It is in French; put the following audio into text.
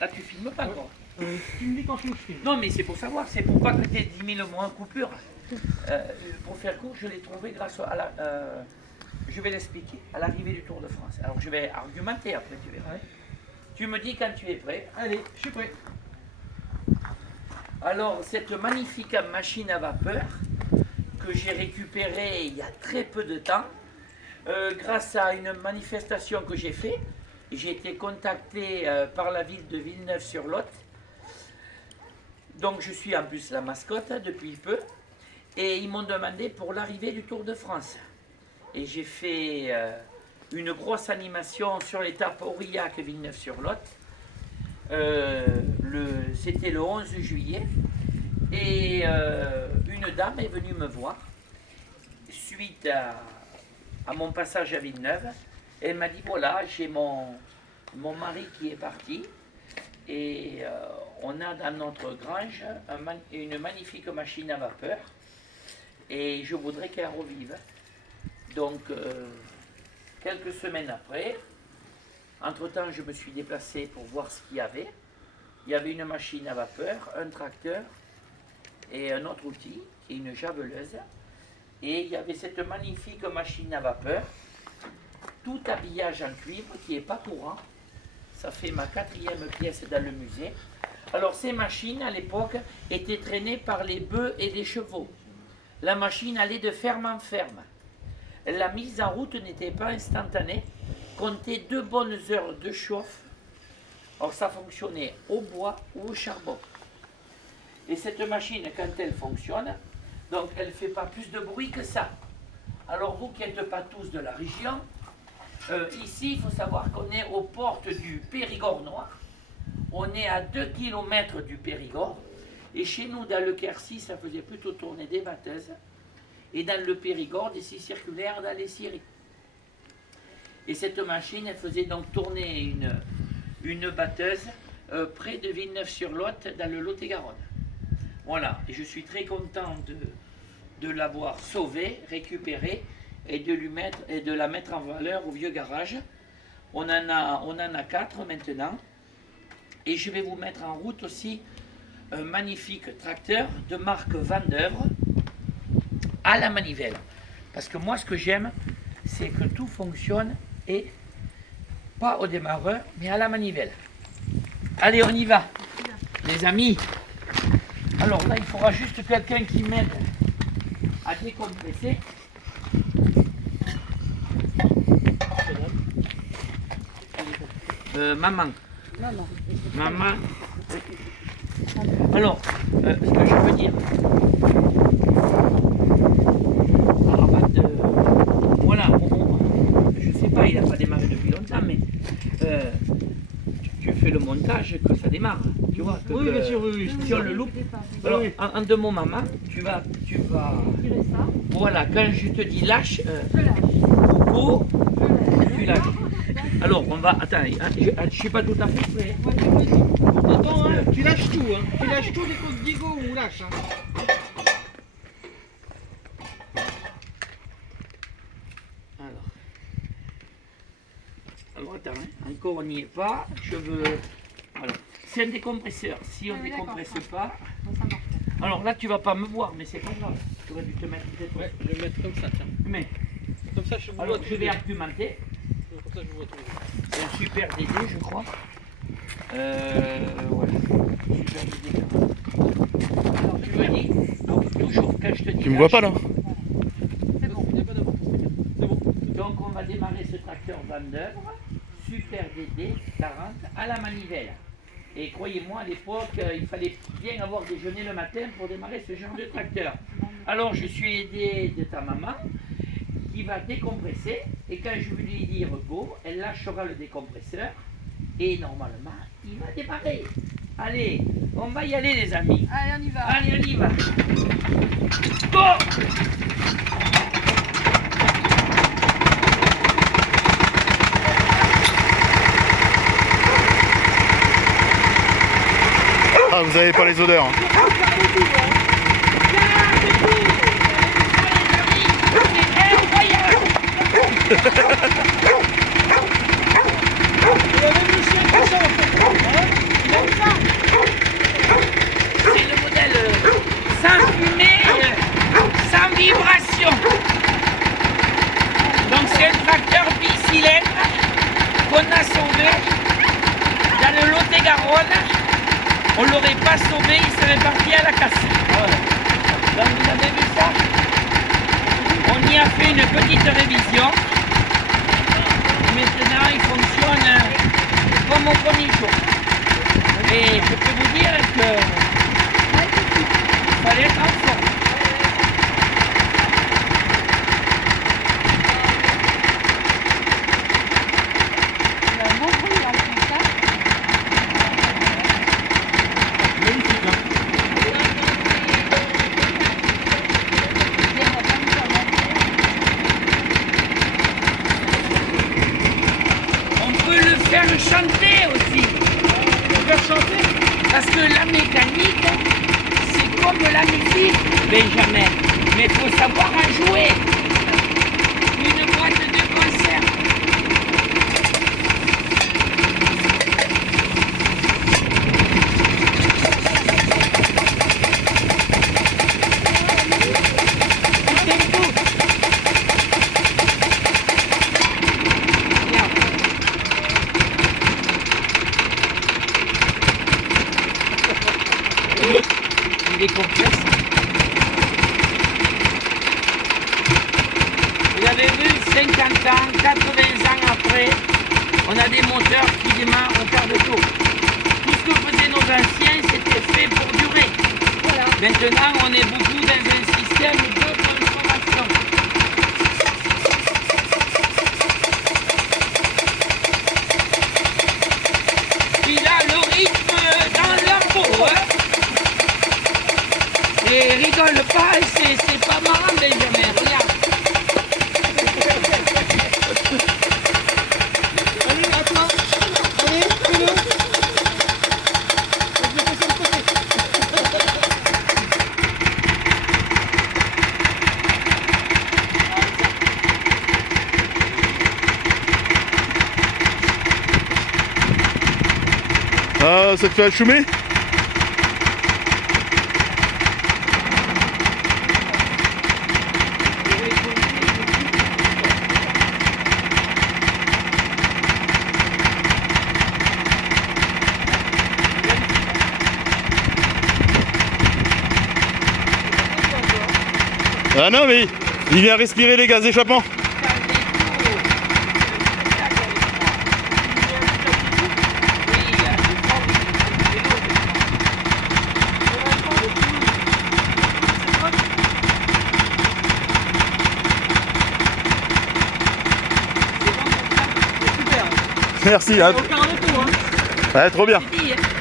Là, tu filmes pas encore. Tu me dis quand tu me filmes. Non, mais c'est pour savoir, c'est pour pas que tu aies 10 000 moins coupures. Pour faire court, je l'ai trouvé grâce à la. Je vais l'expliquer, à l'arrivée du Tour de France. Alors, je vais argumenter après, tu verras. Ouais. Tu me dis quand tu es prêt. Allez, je suis prêt. Alors, cette magnifique machine à vapeur que j'ai récupérée il y a très peu de temps, grâce à une manifestation que j'ai faite, j'ai été contacté par la ville de Villeneuve-sur-Lot. Donc, je suis en plus la mascotte depuis peu. Et ils m'ont demandé pour l'arrivée du Tour de France. Et j'ai fait une grosse animation sur l'étape Aurillac-Villeneuve-sur-Lot. C'était le 11 juillet. Et une dame est venue me voir suite à mon passage à Villeneuve. Elle m'a dit, voilà, j'ai mon mari qui est parti. Et on a dans notre grange une magnifique machine à vapeur. Et je voudrais qu'elle revive. Donc, quelques semaines après, entre-temps, je me suis déplacé pour voir ce qu'il y avait. Il y avait une machine à vapeur, un tracteur et un autre outil, qui est une javeleuse. Et il y avait cette magnifique machine à vapeur, tout habillage en cuivre qui n'est pas courant. Ça fait ma 4e pièce dans le musée. Alors, ces machines, à l'époque, étaient traînées par les bœufs et les chevaux. La machine allait de ferme en ferme. La mise en route n'était pas instantanée, comptait 2 bonnes heures de chauffe. Alors ça fonctionnait au bois ou au charbon. Et cette machine, quand elle fonctionne, donc elle ne fait pas plus de bruit que ça. Alors vous qui n'êtes pas tous de la région, ici il faut savoir qu'on est aux portes du Périgord noir. On est à 2 km du Périgord. Et chez nous, dans le Quercy, ça faisait plutôt tourner des batteuses. Et dans le Périgord, des scies circulaires dans les scieries. Et cette machine, elle faisait donc tourner une batteuse près de Villeneuve-sur-Lot, dans le Lot-et-Garonne. Voilà, et je suis très content de l'avoir sauvée, récupérée, et de la mettre en valeur au vieux garage. On en a 4 maintenant. Et je vais vous mettre en route aussi un magnifique tracteur de marque Vendeuvre à la manivelle. Parce que moi, ce que j'aime, c'est que tout fonctionne et pas au démarreur, mais à la manivelle. Allez, on y va, les amis. Alors là, il faudra juste quelqu'un qui m'aide à décompresser. Maman. Maman. Alors, ce que je veux dire, voilà, je sais pas, il n'a pas démarré depuis longtemps, mais tu fais le montage que ça démarre, tu vois. Que Oui, bien sûr, oui. Si on le loupe. Alors, en 2 mots, maman, tu vas, voilà, quand je te dis lâche, coucou, tu lâches. Alors, on va, attends, je suis pas tout à fait prêt. Attends, hein, tu lâches tout, hein. Tu lâches tout, les côtes d'Igo, on lâche, hein. Alors attends, hein. Encore on n'y est pas. Je veux. Alors, c'est un décompresseur. Si on ne décompresse pas. Bon, ça marche. Alors là, tu vas pas me voir, mais c'est pas grave. Tu aurais dû te mettre peut-être. Ouais, je vais mettre comme ça, tiens. Mais. Comme ça, je vois Alors, tout. je vais argumenter. Comme ça, je vois tout. C'est un super DD, je crois. Voilà. Super DD. Alors, tu me dis. Donc, toujours quand je te dis. Tu me vois pas là? C'est bon. Il n'y a pas d'avance. C'est bon. Donc, on va démarrer ce tracteur Vendeuvre. Super DD 40 à la manivelle. Et croyez-moi, à l'époque, il fallait bien avoir déjeuné le matin pour démarrer ce genre de tracteur. Alors, je suis aidé de ta maman qui va décompresser. Et quand je vais lui dire go, elle lâchera le décompresseur. Et normalement, il va démarrer. Allez, on va y aller, les amis. Allez, on y va. Allez, on y va. Go! Ah, vous avez pas les odeurs. Hein. Il y a même le chien qui chante. Hein, on l'aurait pas sauvé, il serait parti à la casse. Voilà. Donc vous avez vu ça? On y a fait une petite révision. Maintenant il fonctionne comme au premier jour. Et je peux vous dire que il fallait être en forme. Il y a un bon bruit en plus, ça. Magnifique, hein. On peut le faire chanter aussi. Faire chanter. Parce que la mécanique, c'est comme la musique, Benjamin. Mais il faut savoir en jouer. Une boîte de concert. Il est complexe. Vous avez vu, 50 ans, 80 ans après, on a des moteurs qui démarrent au quart de tour. Tout ce que faisaient nos anciens, c'était fait pour durer. Voilà. Maintenant, on est beaucoup dans un système de transformation. Puis là, le rythme dans leur peau, hein. Et rigole pas, c'est pas marrant, Benjamin, regarde. Allez, attends. Allez, fais-le. Je vais passer de côté. Ah, ça te fait achoumer? Ah non, mais il vient respirer les gaz d'échappement. Merci, hein. Au quart de tour, hein. Ouais, trop bien. Oui, hein.